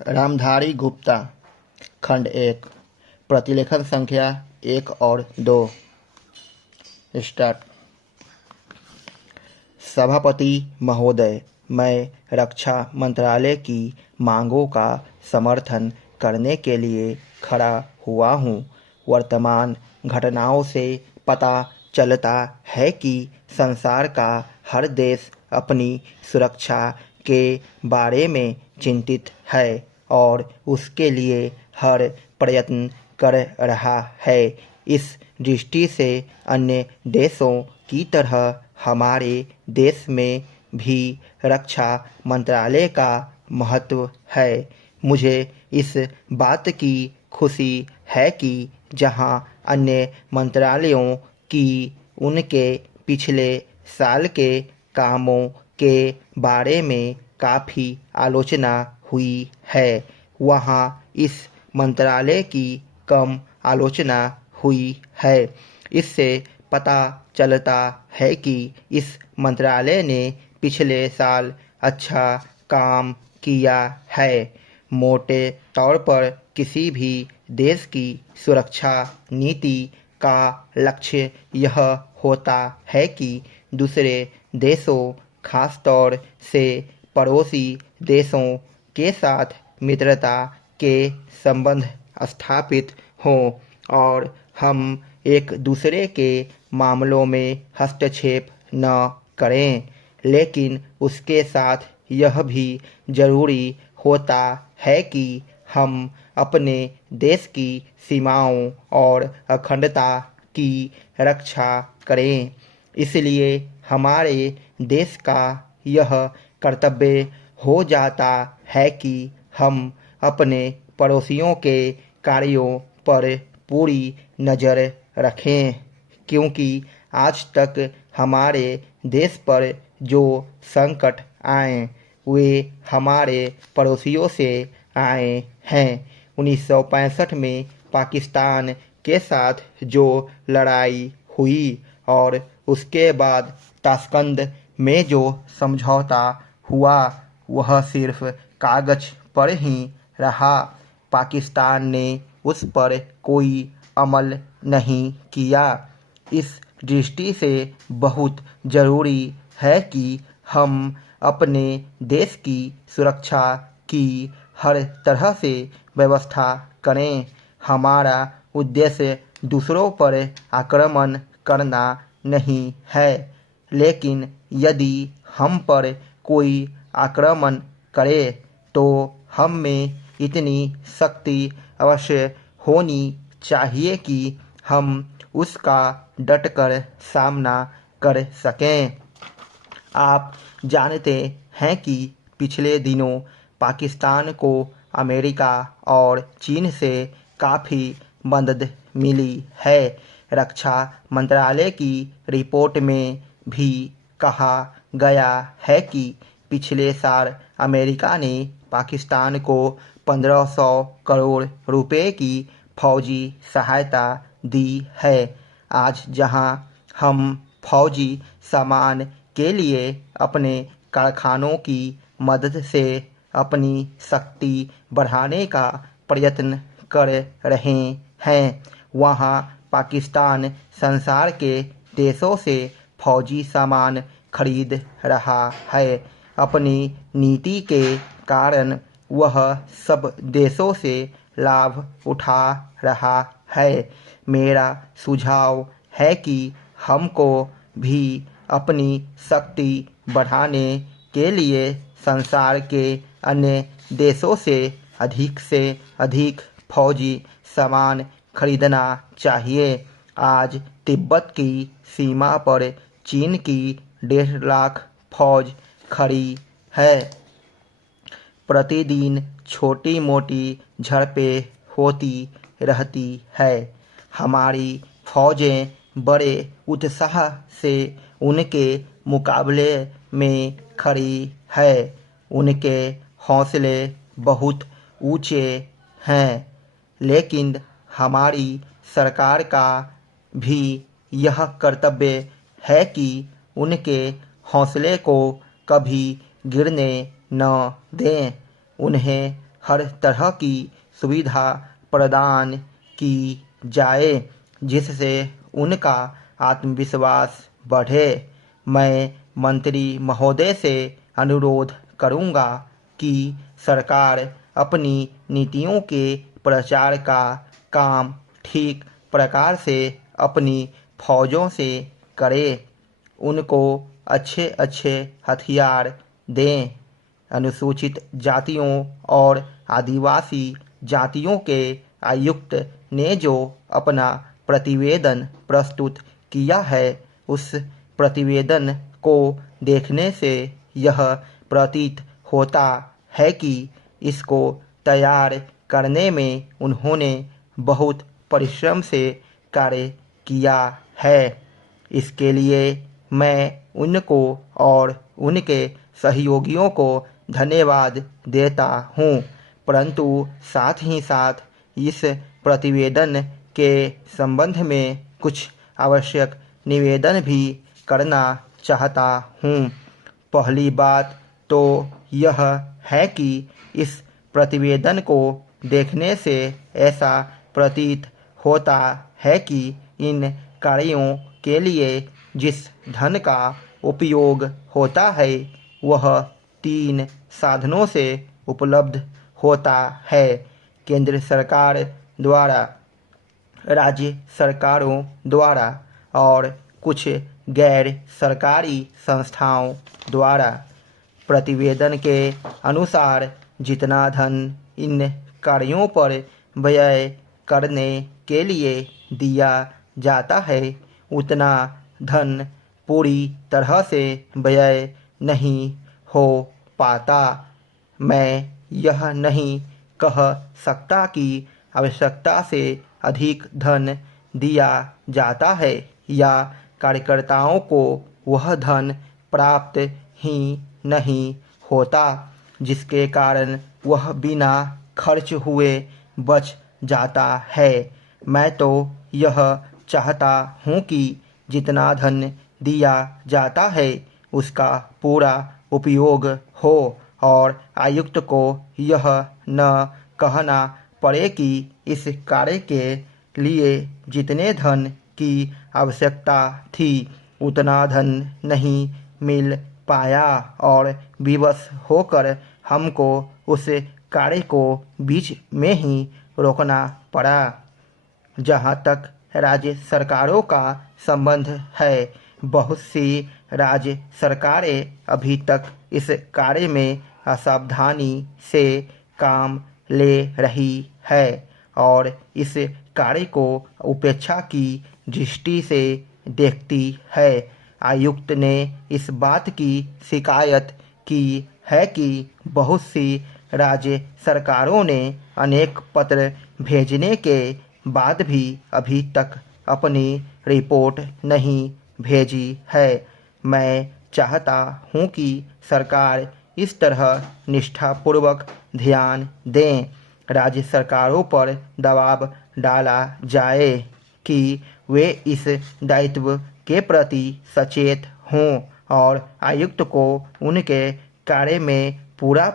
रामधारी गुप्ता खंड 1 प्रतिलेखन संख्या 1 और 2 स्टार्ट। सभापति महोदय, मैं रक्षा मंत्रालय की मांगों का समर्थन करने के लिए खड़ा हुआ हूं। वर्तमान घटनाओं से पता चलता है कि संसार का हर देश अपनी सुरक्षा के बारे में चिंतित है और उसके लिए हर प्रयत्न कर रहा है। इस दृष्टि से अन्य देशों की तरह हमारे देश में भी रक्षा मंत्रालय का महत्व है। मुझे इस बात की खुशी है कि जहां अन्य मंत्रालयों की उनके पिछले साल के कामों के बारे में काफ़ी आलोचना हुई है, वहां इस मंत्रालय की कम आलोचना हुई है। इससे पता चलता है कि इस मंत्रालय ने पिछले साल अच्छा काम किया है। मोटे तौर पर किसी भी देश की सुरक्षा नीति का लक्ष्य यह होता है कि दूसरे देशों, खासतौर से पड़ोसी देशों के साथ मित्रता के संबंध स्थापित हों और हम एक दूसरे के मामलों में हस्तक्षेप न करें। लेकिन उसके साथ यह भी जरूरी होता है कि हम अपने देश की सीमाओं और अखंडता की रक्षा करें। इसलिए हमारे देश का यह कर्तव्य हो जाता है कि हम अपने पड़ोसियों के कार्यों पर पूरी नज़र रखें, क्योंकि आज तक हमारे देश पर जो संकट आए वे हमारे पड़ोसियों से आए हैं। 1965 में पाकिस्तान के साथ जो लड़ाई हुई और उसके बाद ताशकंद में जो समझौता हुआ वह सिर्फ कागज पर ही रहा। पाकिस्तान ने उस पर कोई अमल नहीं किया। इस दृष्टि से बहुत ज़रूरी है कि हम अपने देश की सुरक्षा की हर तरह से व्यवस्था करें। हमारा उद्देश्य दूसरों पर आक्रमण करना नहीं है, लेकिन यदि हम पर कोई आक्रमण करे तो हम में इतनी शक्ति अवश्य होनी चाहिए कि हम उसका डटकर सामना कर सकें। आप जानते हैं कि पिछले दिनों पाकिस्तान को अमेरिका और चीन से काफ़ी मदद मिली है। रक्षा मंत्रालय की रिपोर्ट में भी कहा गया है कि पिछले साल अमेरिका ने पाकिस्तान को 1500 करोड़ रुपए की फौजी सहायता दी है। आज जहां हम फौजी सामान के लिए अपने कारखानों की मदद से अपनी शक्ति बढ़ाने का प्रयत्न कर रहे हैं, वहां पाकिस्तान संसार के देशों से फौजी सामान खरीद रहा है। अपनी नीति के कारण वह सब देशों से लाभ उठा रहा है। मेरा सुझाव है कि हमको भी अपनी शक्ति बढ़ाने के लिए संसार के अन्य देशों से अधिक फौजी सामान खरीदना चाहिए। आज तिब्बत की सीमा पर चीन की 1.5 लाख फौज खड़ी है। प्रतिदिन छोटी मोटी झड़पें होती रहती है। हमारी फौजें बड़े उत्साह से उनके मुकाबले में खड़ी है। उनके हौसले बहुत ऊंचे हैं, लेकिन हमारी सरकार का भी यह कर्तव्य है कि उनके हौसले को कभी गिरने न दें। उन्हें हर तरह की सुविधा प्रदान की जाए जिससे उनका आत्मविश्वास बढ़े। मैं मंत्री महोदय से अनुरोध करूंगा कि सरकार अपनी नीतियों के प्रचार का काम ठीक प्रकार से अपनी फौजों से करे, उनको अच्छे अच्छे हथियार दें। अनुसूचित जातियों और आदिवासी जातियों के आयुक्त ने जो अपना प्रतिवेदन प्रस्तुत किया है, उस प्रतिवेदन को देखने से यह प्रतीत होता है कि इसको तैयार करने में उन्होंने बहुत परिश्रम से कार्य किया है। इसके लिए मैं उनको और उनके सहयोगियों को धन्यवाद देता हूँ, परंतु साथ ही साथ इस प्रतिवेदन के संबंध में कुछ आवश्यक निवेदन भी करना चाहता हूँ। पहली बात तो यह है कि इस प्रतिवेदन को देखने से ऐसा प्रतीत होता है कि इन कार्यों के लिए जिस धन का उपयोग होता है वह 3 साधनों से उपलब्ध होता है। केंद्र सरकार द्वारा, राज्य सरकारों द्वारा और कुछ गैर सरकारी संस्थाओं द्वारा। प्रतिवेदन के अनुसार जितना धन इन कार्यों पर व्यय करने के लिए दिया जाता है, उतना धन पूरी तरह से व्यय नहीं हो पाता। मैं यह नहीं कह सकता कि आवश्यकता से अधिक धन दिया जाता है या कार्यकर्ताओं को वह धन प्राप्त ही नहीं होता, जिसके कारण वह बिना खर्च हुए बच जाता है। मैं तो यह चाहता हूँ कि जितना धन दिया जाता है उसका पूरा उपयोग हो और आयुक्त को यह न कहना पड़े कि इस कार्य के लिए जितने धन की आवश्यकता थी उतना धन नहीं मिल पाया और विवश होकर हमको उस कार्य को बीच में ही रोकना पड़ा। जहाँ तक राज्य सरकारों का संबंध है, बहुत सी राज्य सरकारें अभी तक इस कार्य में असावधानी से काम ले रही है और इस कार्य को उपेक्षा की दृष्टि से देखती है। आयुक्त ने इस बात की शिकायत की है कि बहुत सी राज्य सरकारों ने अनेक पत्र भेजने के बाद भी अभी तक अपनी रिपोर्ट नहीं भेजी है। मैं चाहता हूँ कि सरकार इस तरह निष्ठापूर्वक ध्यान दें, राज्य सरकारों पर दबाव डाला जाए कि वे इस दायित्व के प्रति सचेत हों और आयुक्त को उनके कार्य में पूरा